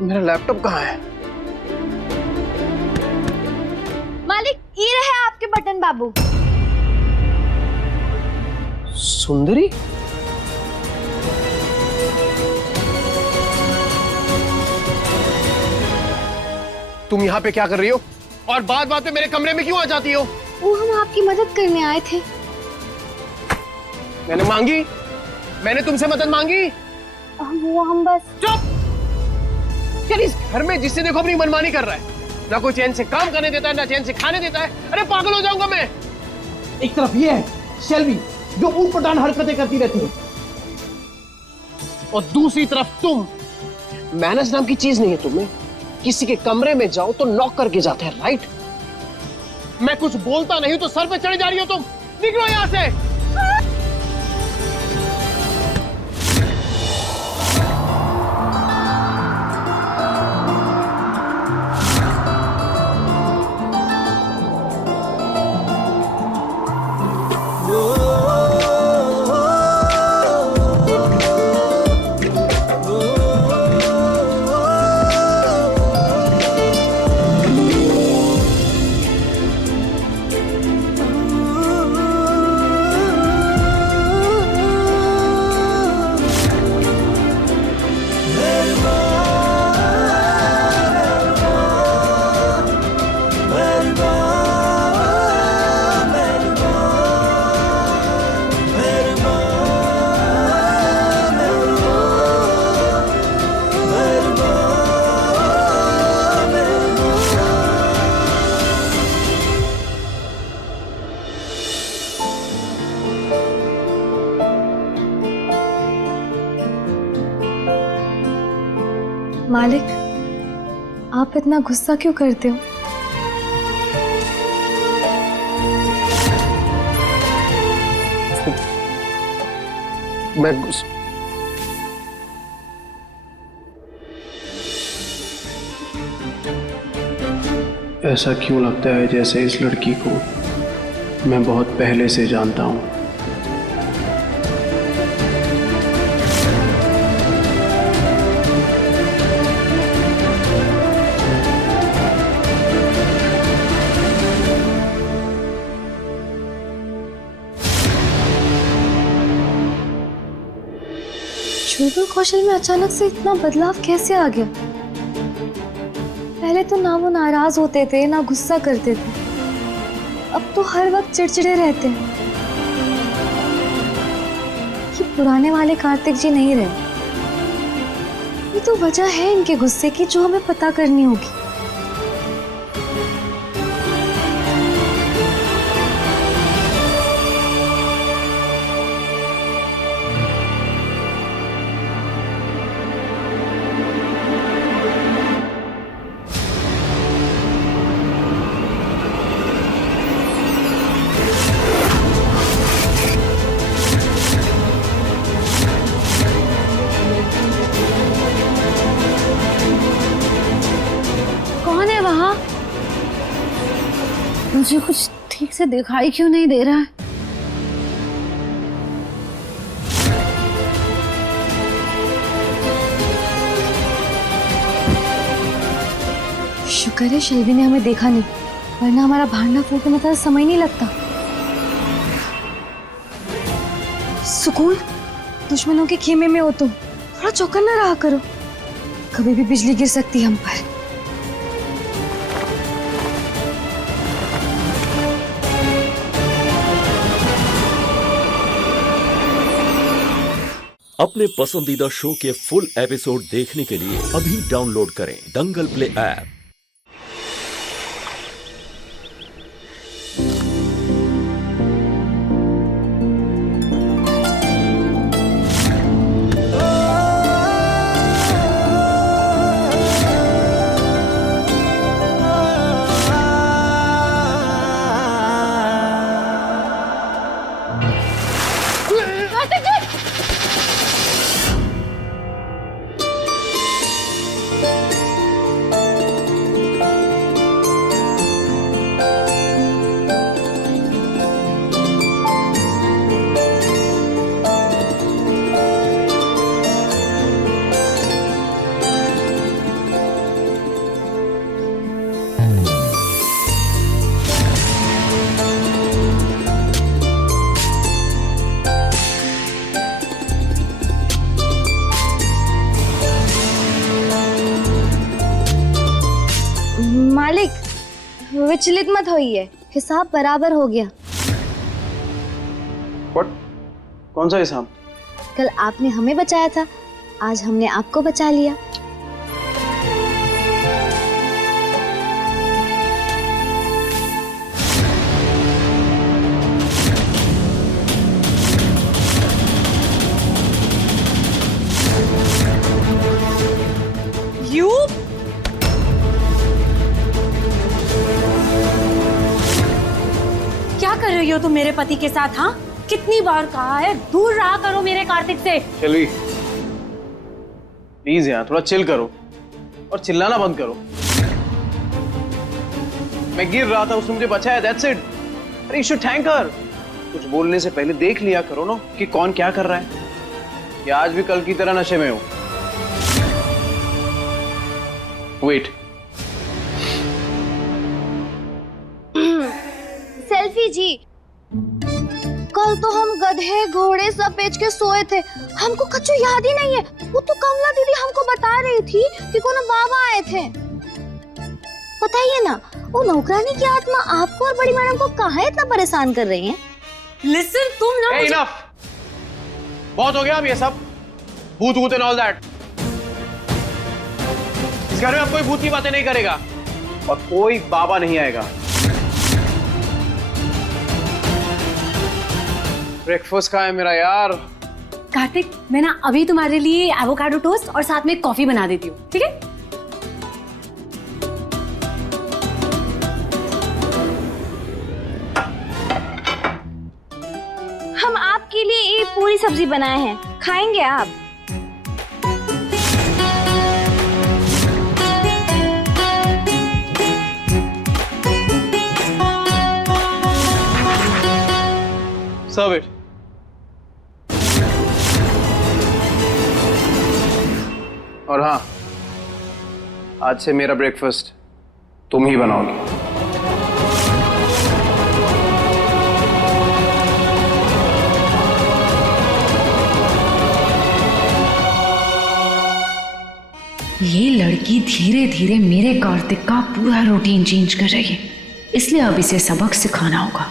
मेरा लैपटॉप कहाँ है? मालिक, ये रहे आपके बटन बाबू। सुंदरी, तुम यहाँ पे क्या कर रही हो? और बात बात पे मेरे कमरे में क्यों आ जाती हो? वो हम आपकी मदद करने आए थे। मैंने मांगी? मैंने तुमसे मदद मांगी? हम बस। चुप! यार इस घर में जिससे देखो अपनी मनमानी कर रहा है, ना कोई चैन से काम करने देता है, ना चैन से खाने देता है। अरे पागल हो जाऊंगा मैं। एक तरफ ये है शेल्वी जो ऊटपटांग हरकतें करती रहती है, और दूसरी तरफ तुम। मैनर्स नाम की चीज नहीं है तुम्हें। किसी के कमरे में जाओ तो नॉक करके जाते हैं, राइट? मैं कुछ बोलता नहीं तो सर पे चढ़ी जा रही हो तुम। निकलो यहां से। मालिक, आप इतना गुस्सा क्यों करते हो? मैं ऐसा क्यों लगता है जैसे इस लड़की को मैं बहुत पहले से जानता हूं। शुभम कौशल में अचानक से इतना बदलाव कैसे आ गया? पहले तो ना वो नाराज होते थे ना गुस्सा करते थे, अब तो हर वक्त चिड़चिड़े रहते हैं। ये पुराने वाले कार्तिक जी नहीं रहे। ये तो वजह है इनके गुस्से की जो हमें पता करनी होगी। मुझे कुछ ठीक से दिखाई क्यों नहीं दे रहा है? शुक्र है शेल्वी ने हमें देखा नहीं, वरना हमारा भांडा फूटने में तो समय नहीं लगता। सुकून, दुश्मनों के खेमे में हो तुम, थोड़ा चौकन्ना रहा करो। कभी भी बिजली गिर सकती है हम पर। अपने पसंदीदा शो के फुल एपिसोड देखने के लिए अभी डाउनलोड करें दंगल प्ले ऐप। मालिक, विचलित मत होइए, हिसाब बराबर हो गया। What? कौन सा हिसाब? कल आपने हमें बचाया था, आज हमने आपको बचा लिया। यू क्या कर रही हो तुम मेरे पति के साथ? हाँ, कितनी बार कहा है दूर रहा करो मेरे कार्तिक से। शेल्वी, प्लीज यार थोड़ा चिल करो और चिल्लाना बंद करो। मैं गिर रहा था, उसने मुझे बचाया, दैट्स इट। अरे यू शुड थैंक हर। कुछ बोलने से पहले देख लिया करो ना कि कौन क्या कर रहा है। या आज भी कल की तरह नशे में हो? वेट, सेल्फी जी, कल तो हम गधे घोड़े सब बेच के सोए थे, हमको कच्चू याद ही नहीं है। वो तो कमला दीदी हमको बता रही थी कि कोनो बाबा आए थे। बताइए ना, वो नौकरानी की आत्मा आपको और बड़ी मैडम को काहे इतना परेशान कर रही है? लिसन, तुम ना hey, enough! बहुत हो गया अब ये सब भूत भूत एंड ऑल दैट। इस घर में अब कोई भूत की बातें नहीं करेगा और कोई बाबा नहीं आएगा। ब्रेकफास्ट कहाँ है मेरा यार? कार्तिक, मैं ना अभी तुम्हारे लिए एवोकाडो टोस्ट और साथ में कॉफी बना देती हूँ, ठीक है? हम आपके लिए ये पूरी सब्जी बनाए हैं, खाएंगे आप? Serve it. और हाँ, आज से मेरा ब्रेकफास्ट तुम ही बनाओगे। ये लड़की धीरे धीरे मेरे कार्तिक का पूरा रूटीन चेंज कर रही है, इसलिए अब इसे सबक सिखाना होगा।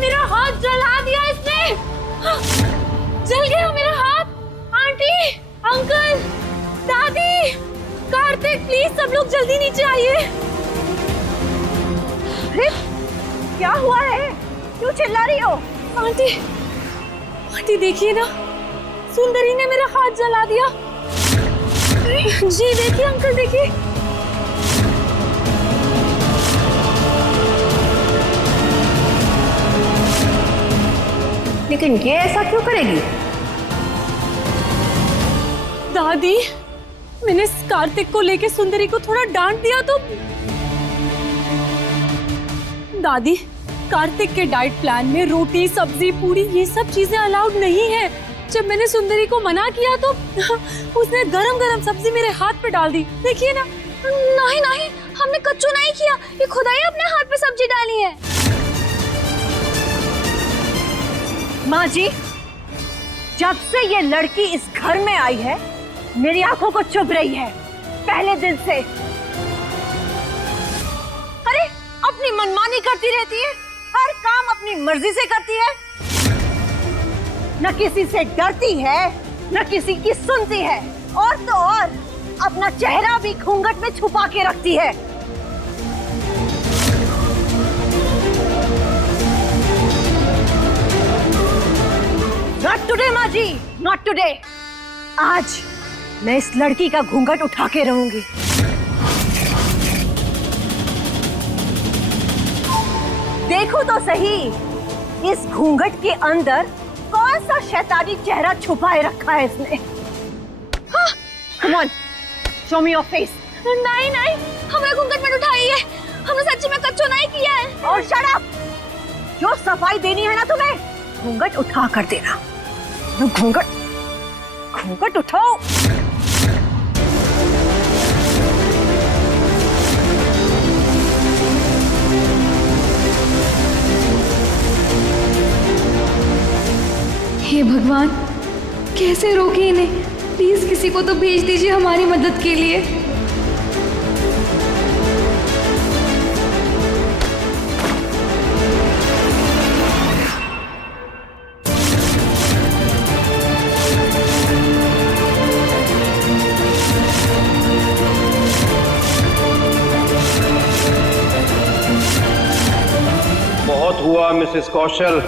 मेरा हाथ जला दिया इसने। जल गया मेरा हाथ। आंटी, अंकल, दादी, कार्तिक, प्लीज सब लोग जल्दी नीचे आइए। क्या हुआ है? क्यों चिल्ला रही हो? आंटी, आंटी देखिए ना, सुंदरी ने मेरा हाथ जला दिया। जी देखिए अंकल, देखिए। लेकिन ये ऐसा क्यों करेगी? दादी, मैंने कार्तिक को लेके सुंदरी को थोड़ा डांट दिया तो दादी, कार्तिक के डाइट प्लान में रोटी, सब्जी, पूरी ये सब चीजें अलाउड नहीं है। जब मैंने सुंदरी को मना किया तो उसने गरम गरम सब्जी मेरे हाथ पे डाल दी। देखिए ना। नहीं नहीं, हमने कच्चू नहीं किया, ये खुदा ही अपने हाथ पे सब्जी डाली है। माँ जी, जब से ये लड़की इस घर में आई है, मेरी आंखों को चुभ रही है, पहले दिन से। अरे, अपनी मनमानी करती रहती है, हर काम अपनी मर्जी से करती है, न किसी से डरती है, न किसी की सुनती है, और तो और अपना चेहरा भी घूंघट में छुपा के रखती है। नॉट टुडे माँ जी, नॉट टुडे। आज मैं इस लड़की का घूंघट उठा के रहूंगी। देखो तो सही, इस घूंघट के अंदर कौन सा शैतानी चेहरा छुपाए रखा है इसने। Come on, show me your face. नहीं नहीं, हमें घूंघट में उठाइए, हमने सच्ची में कच्चू नहीं किया है। और शट अप, जो सफाई देनी है ना तुम्हें, घूंघट उठा कर देना। घूंघट घूंघट उठाओ। हे भगवान, कैसे रोके इन्हें? प्लीज किसी को तो भेज दीजिए हमारी मदद के लिए। बहुत हुआ मिसेस कौशल।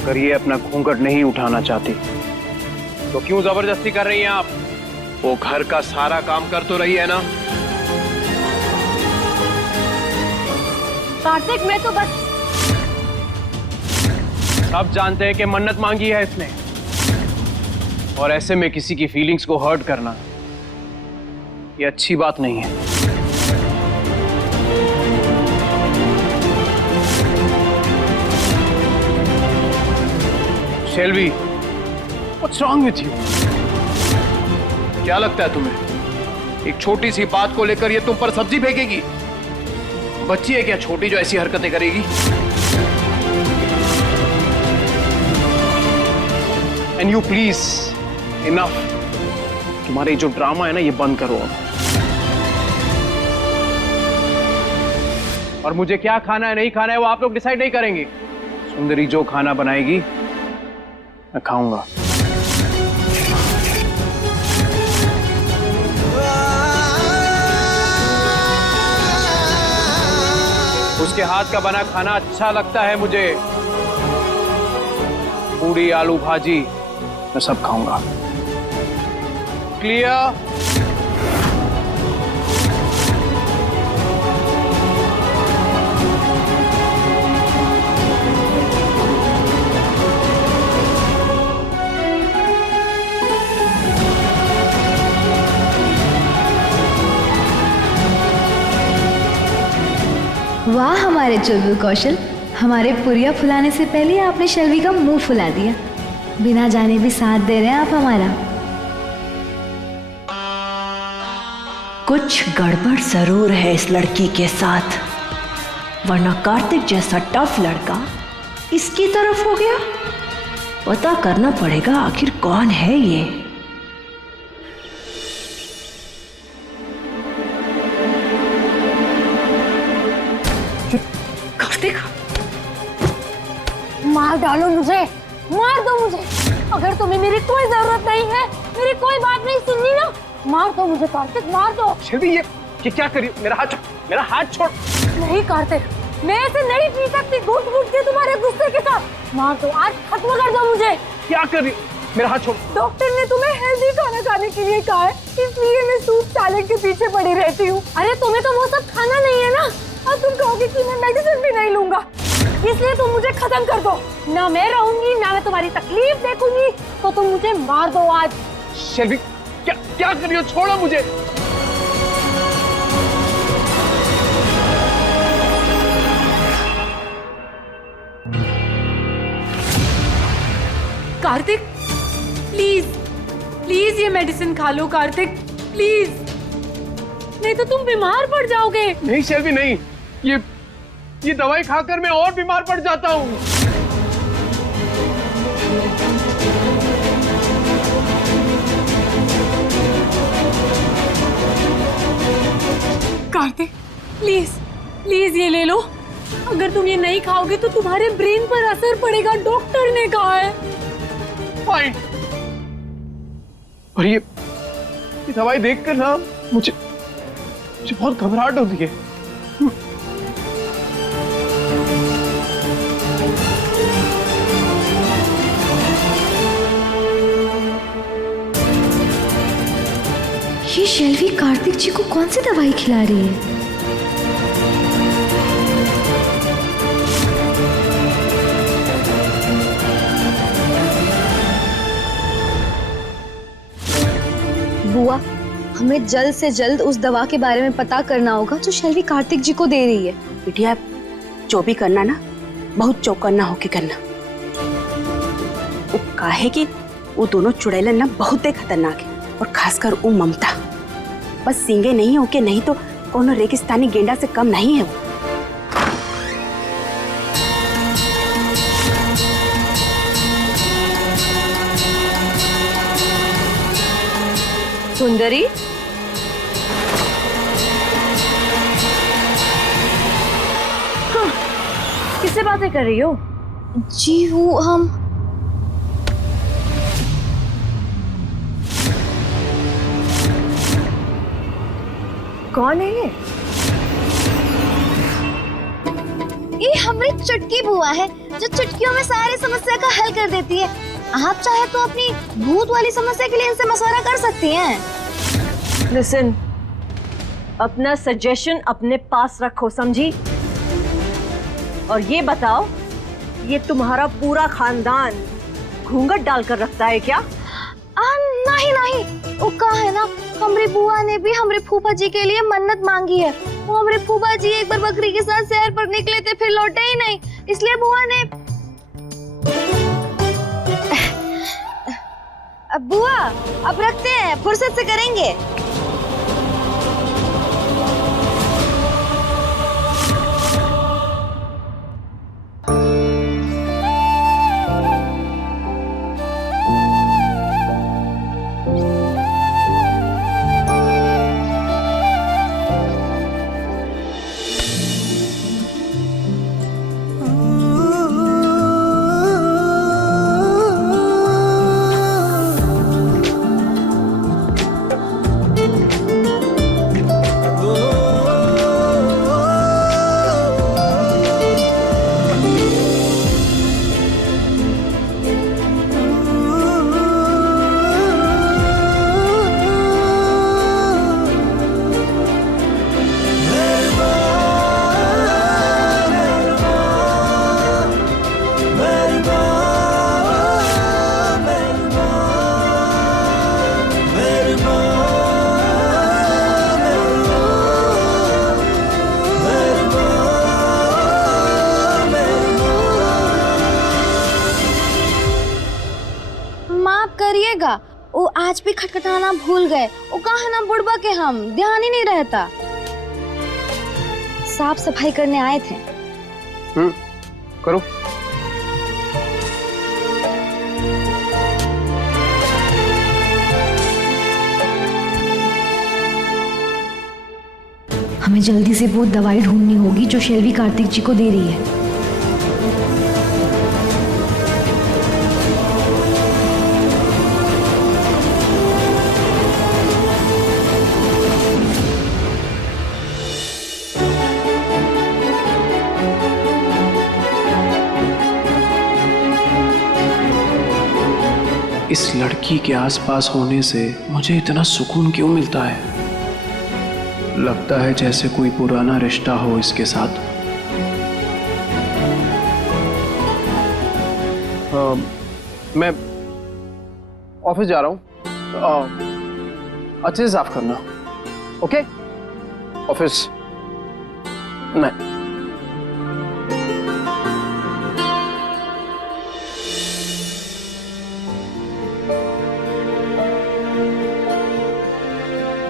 अगर ये अपना घूंघट नहीं उठाना चाहती तो क्यों जबरदस्ती कर रही हैं आप? वो घर का सारा काम कर तो रही है ना। कार्तिक, मैं तो बस सब जानते हैं कि मन्नत मांगी है इसने, और ऐसे में किसी की फीलिंग्स को हर्ट करना ये अच्छी बात नहीं है। शेल्वी, व्हाट्स रॉन्ग विथ यू? क्या लगता है तुम्हें एक छोटी सी बात को लेकर ये तुम पर सब्जी फेंकेगी? बच्ची है क्या छोटी जो ऐसी हरकतें करेगी? And you please, enough. तुम्हारे जो ड्रामा है ना ये बंद करो अब। और मुझे क्या खाना है नहीं खाना है वो आप लोग डिसाइड नहीं करेंगे। सुंदरी जो खाना बनाएगी मैं खाऊंगा। उसके हाथ का बना खाना अच्छा लगता है मुझे। पूरी, आलू भाजी मैं सब खाऊंगा। क्लियर? वाह हमारे चुलबुल कौशल, हमारे पुरिया फुलाने से पहले आपने शेल्वी का मुंह फुला दिया। बिना जाने भी साथ दे रहे हैं आप हमारा। कुछ गड़बड़ जरूर है इस लड़की के साथ, वरना कार्तिक जैसा टफ लड़का इसकी तरफ हो गया। पता करना पड़ेगा आखिर कौन है ये। कार्तिक, मार डालो मुझे, मार दो मुझे। अगर तुम्हें मेरी कोई जरूरत नहीं है, मेरी कोई बात नहीं सुननी ना, मार दो मुझे कार्तिक, मार दो। शेल्वी, ये क्या करी? मेरा हाथ छोड़, मेरा हाथ छोड़। नहीं कार्तिक, मैं ऐसे नहीं जी सकती घुट घुट के तुम्हारे गुस्से के साथ। मार दो, आज खत्म कर दो मुझे। क्या कर रही? मेरा हाथ छोड़। डॉक्टर ने तुम्हें हेल्दी खाना खाने के लिए कहा है, इसलिए मैं सूप सालन के पीछे पड़ी रहती हूँ। अरे तुम्हें तो वो सब खाना नहीं है ना, और तुम कहोगे कि मैं मेडिसिन भी नहीं लूंगा, इसलिए तुम मुझे खत्म कर दो। ना मैं रहूंगी, ना मैं तुम्हारी तकलीफ देखूंगी, तो तुम मुझे मार दो आज। शेल्वी, क्या क्या कर रही हो? छोड़ो मुझे। कार्तिक, प्लीज प्लीज ये मेडिसिन खा लो कार्तिक, प्लीज, नहीं तो तुम बीमार पड़ जाओगे। नहीं शेल्वी, नहीं, ये दवाई खाकर मैं और बीमार पड़ जाता हूँ। कार्तिक, प्लीज प्लीज ये ले लो। अगर तुम ये नहीं खाओगे तो तुम्हारे ब्रेन पर असर पड़ेगा, डॉक्टर ने कहा है। फाइन। और ये दवाई देखकर ना मुझे बहुत घबराहट होती है। ये शेल्वी कार्तिक जी को कौन सी दवाई खिला रही है? बुआ, हमें जल्द से जल्द उस दवा के बारे में पता करना होगा जो शेल्वी कार्तिक जी को दे रही है। बिटिया, जो भी करना ना बहुत चौकन्ना होके करना। वो काहे कि वो दोनों चुड़ैलन ना बहुत खतरनाक है, और खासकर वो ममता, बस सींगे नहीं होके नहीं तो कोनो रेगिस्तानी गेंडा से कम नहीं है वो। सुंदरी, हाँ, किससे बातें कर रही हो? जी वो हम कौन है ये हमारी चुटकी बुआ है जो चुटकियों में सारी समस्या का हल कर देती है। आप चाहे तो अपनी भूत वाली समस्या के लिए इनसे मशवरा कर सकती हैं। लिसन, अपना सजेशन अपने पास रखो, समझी? और ये बताओ, ये तुम्हारा पूरा खानदान घूंघट डालकर रखता है क्या? नहीं नहीं, वो कहा है ना, हमारी बुआ ने भी हमारे फूफा जी के लिए मन्नत मांगी है। वो हमारे फूफा जी एक बार बकरी के साथ सैर पर निकले थे, फिर लौटे ही नहीं, इसलिए बुआ ने अब बुआ अब रखते हैं, फुर्सत से करेंगे। करिएगा, वो आज भी खटखटाना भूल गए। वो कहा ना बुढ़बा के हम ध्यान ही नहीं रहता। साफ सफाई करने आए थे। करो। हमें जल्दी से वो दवाई ढूंढनी होगी जो शेल्वी कार्तिक जी को दे रही है। इस लड़की के आसपास होने से मुझे इतना सुकून क्यों मिलता है? लगता है जैसे कोई पुराना रिश्ता हो इसके साथ। मैं ऑफिस जा रहा हूँ, अच्छे से साफ करना, ओके? ऑफिस नहीं।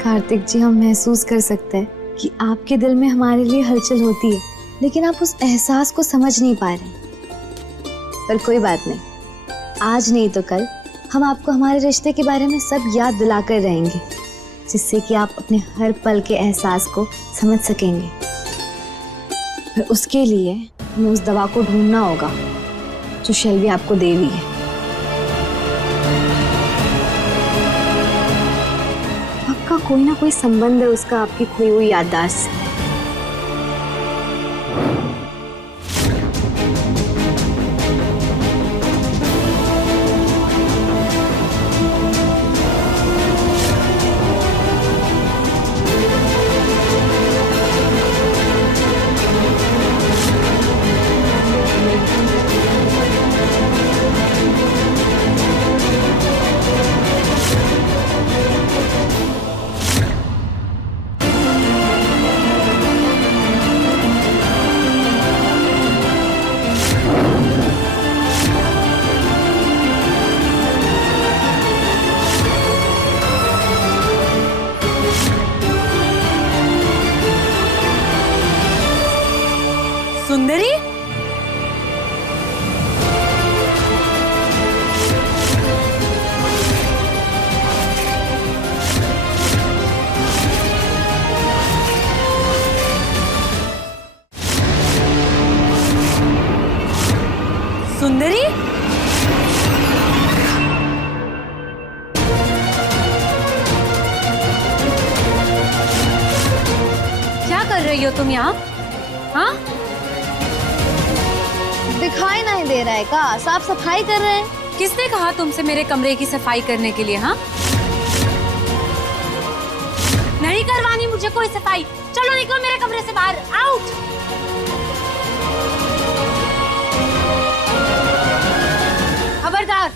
कार्तिक जी, हम महसूस कर सकते हैं कि आपके दिल में हमारे लिए हलचल होती है, लेकिन आप उस एहसास को समझ नहीं पा रहे। पर कोई बात नहीं, आज नहीं तो कल हम आपको हमारे रिश्ते के बारे में सब याद दिलाकर रहेंगे, जिससे कि आप अपने हर पल के एहसास को समझ सकेंगे। पर उसके लिए हमें उस दवा को ढूंढना होगा जो शेल्वी आपको दे रही है। का कोई ना कोई संबंध है उसका आपकी खोई हुई याददाश्त से। सुंदरी, सुंदरी, क्या कर रही हो तुम यहाँ? हाँ, दिखाई नहीं दे रहा है का? साफ सफाई कर रहे हैं। किसने कहा तुमसे मेरे कमरे की सफाई करने के लिए? हाँ, नहीं करवानी मुझे कोई सफाई। चलो निकलो मेरे कमरे से बाहर, आउट। खबरदार,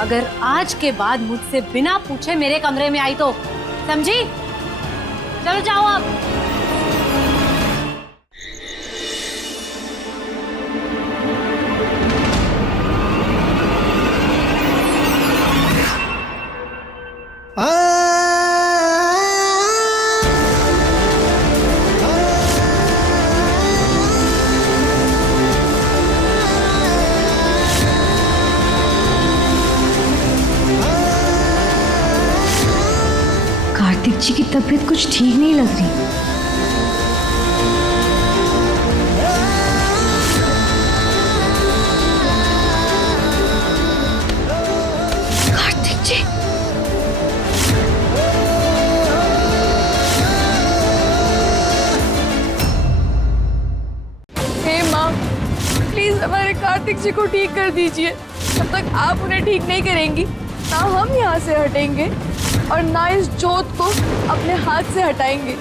अगर आज के बाद मुझसे बिना पूछे मेरे कमरे में आई तो, समझी? चलो जाओ अब। कार्तिक जी की तबीयत कुछ ठीक नहीं लग रही। कार्तिक जी, हे माँ, प्लीज हमारे कार्तिक जी को ठीक कर दीजिए। जब तक आप उन्हें ठीक नहीं करेंगी ना हम यहाँ से हटेंगे और ना इस जोत को अपने हाथ से हटाएंगे।